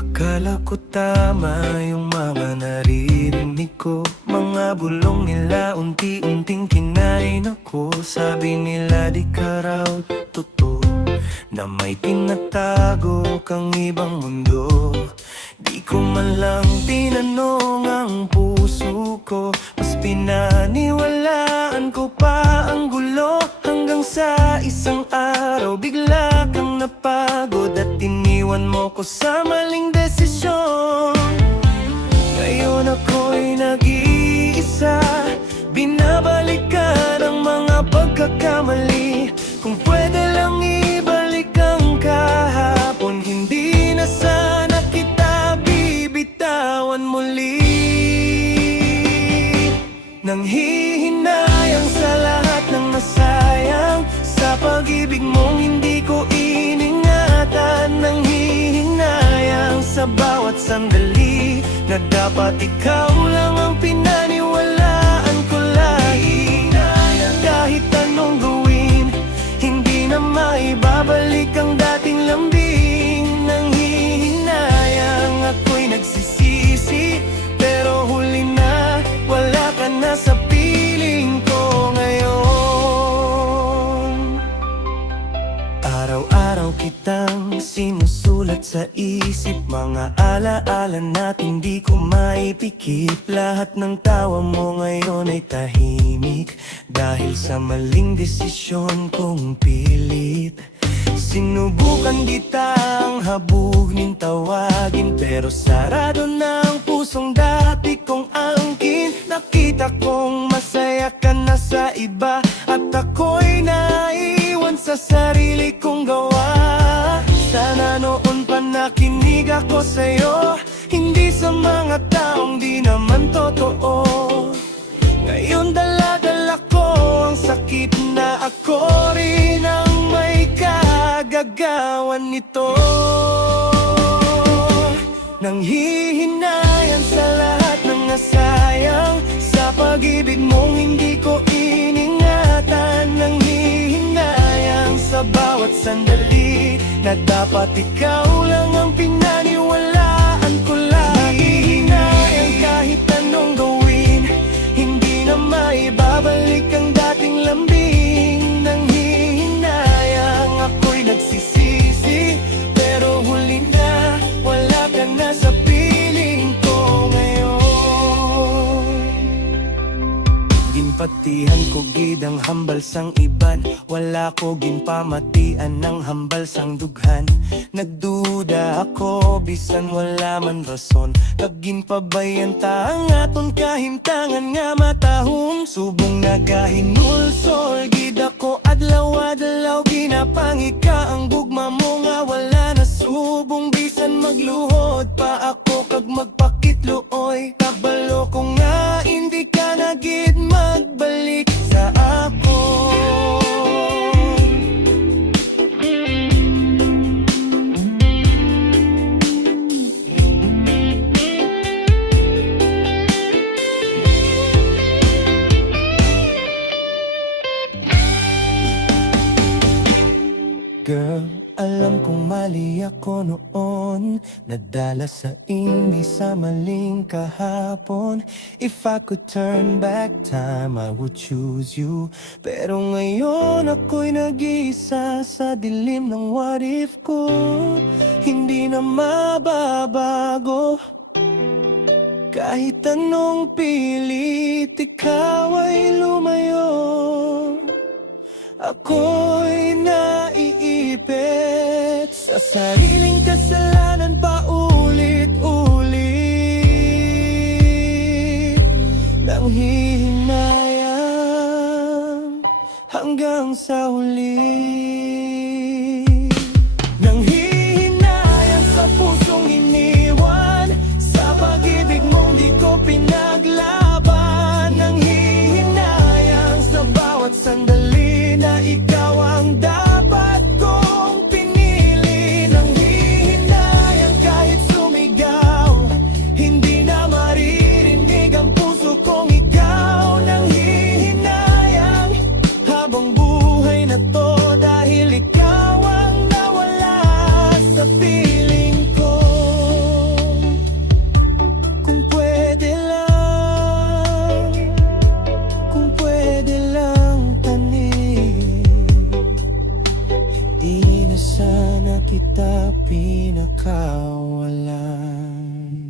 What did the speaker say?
Akala ko tama yung mga naririnig ko. Mga bulong nila unti-unting kinain ako. Sabi nila di ka raw totoo, na may tinatago kang ibang mundo. Di ko man lang tinanong ang puso ko, mas pinaniwalaan ko pa ang gulo. Hanggang sa isang araw bigla kang napagod at iniwan mo ko sa maling desisyon. Ngayon ako'y nag-iisa, binabalikan ang mga pagkakamali. Kung pwede lang ibalik ang kahapon, hindi na sana kita bibitawan muli. Nanghihinayang sa lahat ng nasayang, sa pag-ibig mong hindi ko iningatan. Nanghihinayang sa bawat sandali, na dapat ikaw lang ang pinaniwalaan ko lagi. Kahit anong gawin, hindi na maibabalik ang dating lambing. Nanghihinayang ako'y nagsisisi, pero huli na, wala ka na sa piling ko ngayon. Araw-araw kitang sinusulat sa isip, mga alaala natin di ko maipikit. Lahat ng tawa mo ngayon ay tahimik, dahil sa maling desisyon kong pilit. Sinubukan ditang habugin, tawagin, pero sarado na ang pusong dati kong angkin. Nakita kong masaya ka na sa iba, at ako'y naiwan sa sarili kong gawa. Sana noon pa nakinig ako sa'yo, hindi sa mga taong di naman totoo. Ngayon dala-dala ko ang sakit na ako rin ang may kagagawan nito. Nanghihinayang sa lahat ng nasayang, sa pag-ibig mong hindi ko iningatan. Nanghihinayang sa bawat sandali, na dapat ikaw lang ang pinaniwalaan ko lagi. Nanghihinayang kahit anong gawin, hindi na maibabalik ang dating lambing. Nanghihinayang ako'y nagsisisi, pero huli na, wala ka na sa piling ko ngayon. Ginpatihan ko gid ang hambal sang iban, wala ko ginpamatian ng hambal sang dughan. Nagduda ako bisan wala man rason, kag ginpabayanta ang aton kahimtangan nga matahong. Subong nagahinulsol gid ako adlaw-adlaw, ginapangika ang gugma mo nga wala na subong. Bisan magluhod pa ako kag magpakitluoy, kabalo ko nga hindi ka na gid magbalik sa ako. Girl, alam kong mali ako noon, nadala sa ini sa maling kahapon. If I could turn back time, I would choose you. Pero ngayon ako'y nag-iisa sa dilim ng what if ko. Hindi na mababago, kahit anong pilit, ikaw ay lumayo. Ako'y naiipit sa sariling kasalanan paulit-ulit. Nanghihinayang hanggang sa huli. Nanghihinayang sa pusong iniwan, sa pag-ibig mong di ko pinaglaban. Nanghihinayang sa bawat sandali, na ikaw ang dapat kong pinili. Nanghihinayang kahit sumigaw, hindi na maririnig ang puso kong ikaw. Nanghihinayang habang buhay na to, dahil kita pinakawalan.